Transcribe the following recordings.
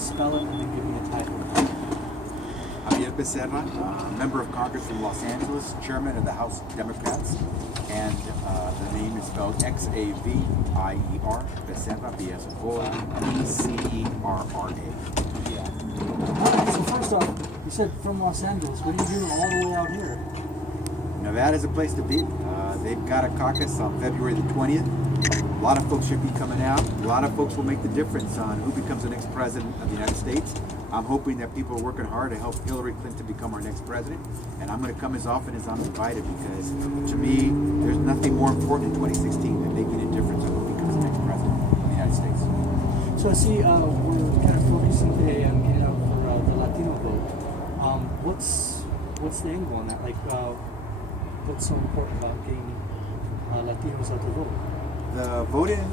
spell it and then give me a title. Xavier Becerra, member of Congress from Los Angeles, chairman of the House Democrats, and the name is spelled Xavier, Becerra, Becerra. Yeah. So first off, you said from Los Angeles. What are you doing all the way out here? Nevada's a place to be. They've got a caucus on February the 20th. A lot of folks should be coming out. A lot of folks will make the difference on who becomes the next president of the United States. I'm hoping that people are working hard to help Hillary Clinton become our next president. And I'm going to come as often as I'm invited because, to me, there's nothing more important in 2016 than making a difference on who becomes the next president of the United States. So I see we're kind of focusing today on getting out for the Latino vote. What's the angle on that? Like, what's so important about getting Latinos out to vote? The vote in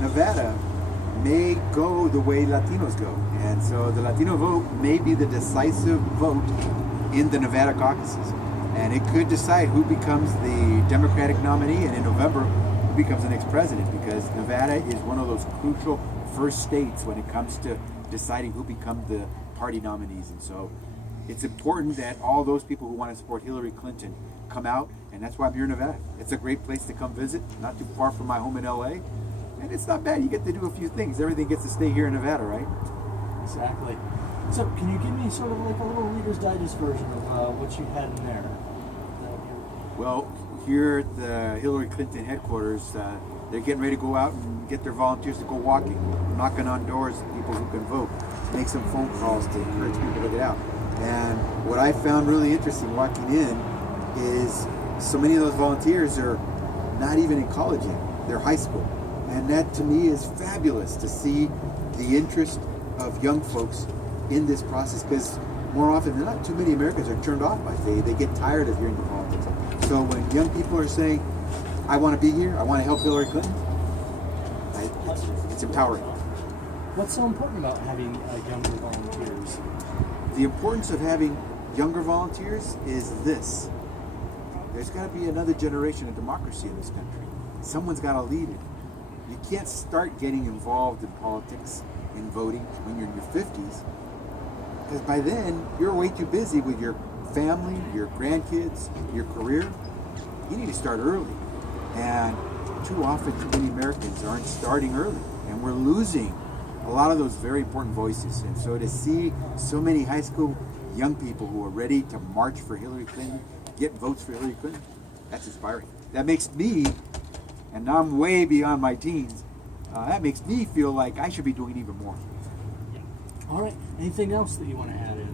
Nevada may go the way Latinos go. And so the Latino vote may be the decisive vote in the Nevada caucuses. And it could decide who becomes the Democratic nominee, and in November, who becomes the next president, because Nevada is one of those crucial first states when it comes to deciding who become the party nominees. And so it's important that all those people who want to support Hillary Clinton come out, and that's why I'm here in Nevada. It's a great place to come visit, not too far from my home in LA. And it's not bad. You get to do a few things. Everything gets to stay here in Nevada, right? Exactly. So can you give me sort of like a little Reader's Digest version of what you had in there? Well, here at the Hillary Clinton headquarters, they're getting ready to go out and get their volunteers to go walking, knocking on doors of people who can vote, make some phone calls to encourage people to get out. And what I found really interesting walking in is so many of those volunteers are not even in college yet. They're high school. And that to me is fabulous to see the interest of young folks in this process, because more often than not, too many Americans are turned off by it. They get tired of hearing the politics. So when young people are saying, I want to be here, I want to help Hillary Clinton, it's empowering. What's so important about having younger volunteers? The importance of having younger volunteers is this. There's got to be another generation of democracy in this country. Someone's got to lead it. You can't start getting involved in politics and voting when you're in your 50s, because by then you're way too busy with your family, your grandkids, your career. You need to start early. And too often, too many Americans aren't starting early, and we're losing a lot of those very important voices. And so to see so many high school young people who are ready to march for Hillary Clinton, get votes for Hillary Clinton, that's inspiring. That makes me, and now I'm way beyond my teens, that makes me feel like I should be doing even more. All right. Anything else that you want to add in?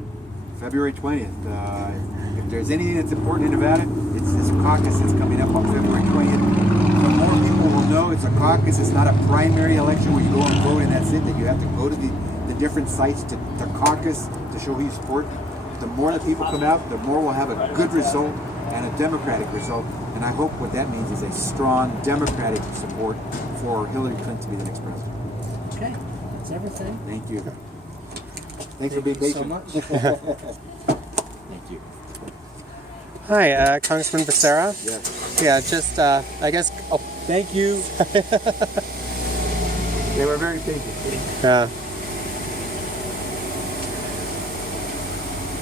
February 20th. If there's anything that's important in Nevada, it's this caucus that's coming up on February 20th. The more people will know it's a caucus, it's not a primary election where you go and vote and that's it, that you have to go to the different sites to caucus to show who you support. The more that people come out, the more we'll have a good result and a Democratic result. And I hope what that means is a strong Democratic support for Hillary Clinton to be the next president. Okay, that's everything. Thank you. Thanks for being patient. So much. Thank you. Hi, Congressman Becerra. Yes. Yeah, just, I guess... Oh, Thank you. They were very patient.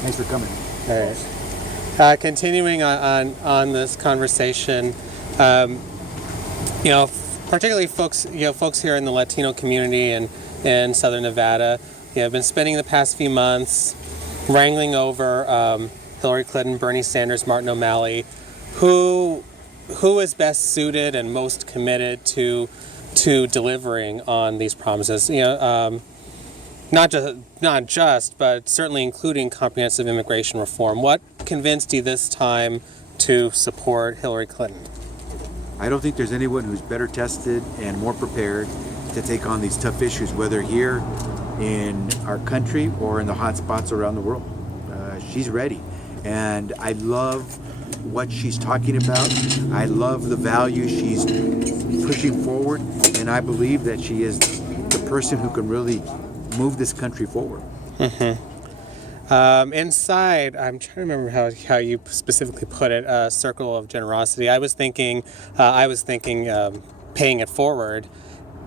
Thanks for coming. All right. Continuing on this conversation, particularly folks here in the Latino community in Southern Nevada, have been spending the past few months wrangling over Hillary Clinton, Bernie Sanders, Martin O'Malley, who is best suited and most committed to delivering on these promises. Not just, but certainly including comprehensive immigration reform. What convinced you this time to support Hillary Clinton? I don't think there's anyone who's better tested and more prepared to take on these tough issues, whether here in our country or in the hot spots around the world. She's ready. And I love what she's talking about. I love the value she's pushing forward. And I believe that she is the person who can really move this country forward. Mm-hmm. Inside, I'm trying to remember how you specifically put it, a circle of generosity. I was thinking paying it forward.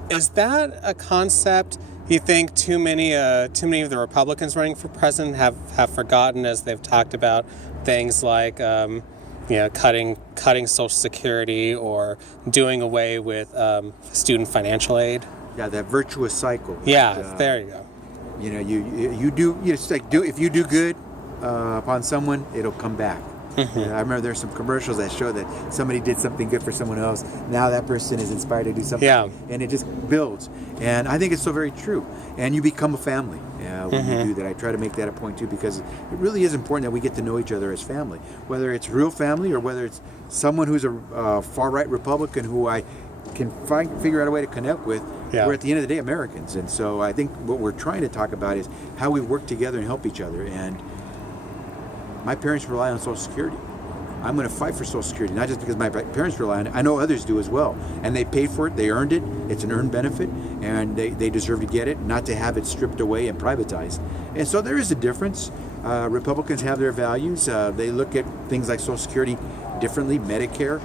Is that a concept you think too many of the Republicans running for president have forgotten, as they've talked about things like cutting Social Security or doing away with student financial aid. Yeah, that virtuous cycle. Yeah, there you go. You know, you do. It's like if you do good upon someone, it'll come back. Mm-hmm. I remember there's some commercials that show that somebody did something good for someone else. Now that person is inspired to do something, and it just builds. And I think it's so very true. And you become a family when you do that. I try to make that a point too, because it really is important that we get to know each other as family, whether it's real family or whether it's someone who's a far-right Republican who I can figure out a way to connect with. Yeah. We're at the end of the day Americans, and so I think what we're trying to talk about is how we work together and help each other. And my parents rely on Social Security. I'm going to fight for Social Security, not just because my parents rely on it. I know others do as well. And they paid for it. They earned it. It's an earned benefit. And they deserve to get it, not to have it stripped away and privatized. And so there is a difference. Republicans have their values. They look at things like Social Security differently, Medicare,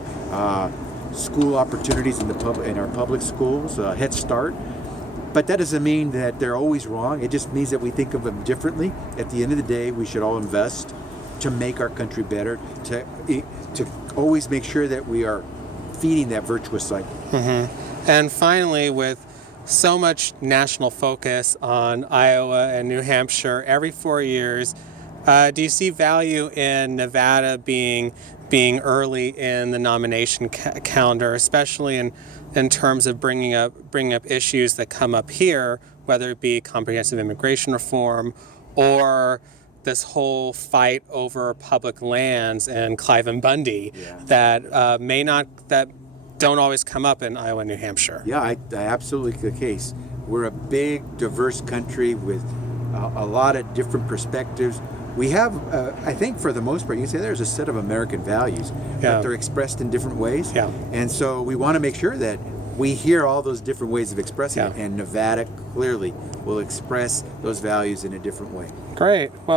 school opportunities in our public schools, Head Start. But that doesn't mean that they're always wrong. It just means that we think of them differently. At the end of the day, we should all invest to make our country better, to always make sure that we are feeding that virtuous cycle. Mm-hmm. And finally, with so much national focus on Iowa and New Hampshire every 4 years, do you see value in Nevada being early in the nomination calendar, especially in terms of bringing up issues that come up here, whether it be comprehensive immigration reform or this whole fight over public lands and Clive and Bundy that don't always come up in Iowa and New Hampshire? Yeah, I absolutely the case. We're a big, diverse country with a lot of different perspectives. We have, I think for the most part, you can say there's a set of American values, but they're expressed in different ways. Yeah. And so we want to make sure that we hear all those different ways of expressing it, and Nevada clearly will express those values in a different way. Great. Well,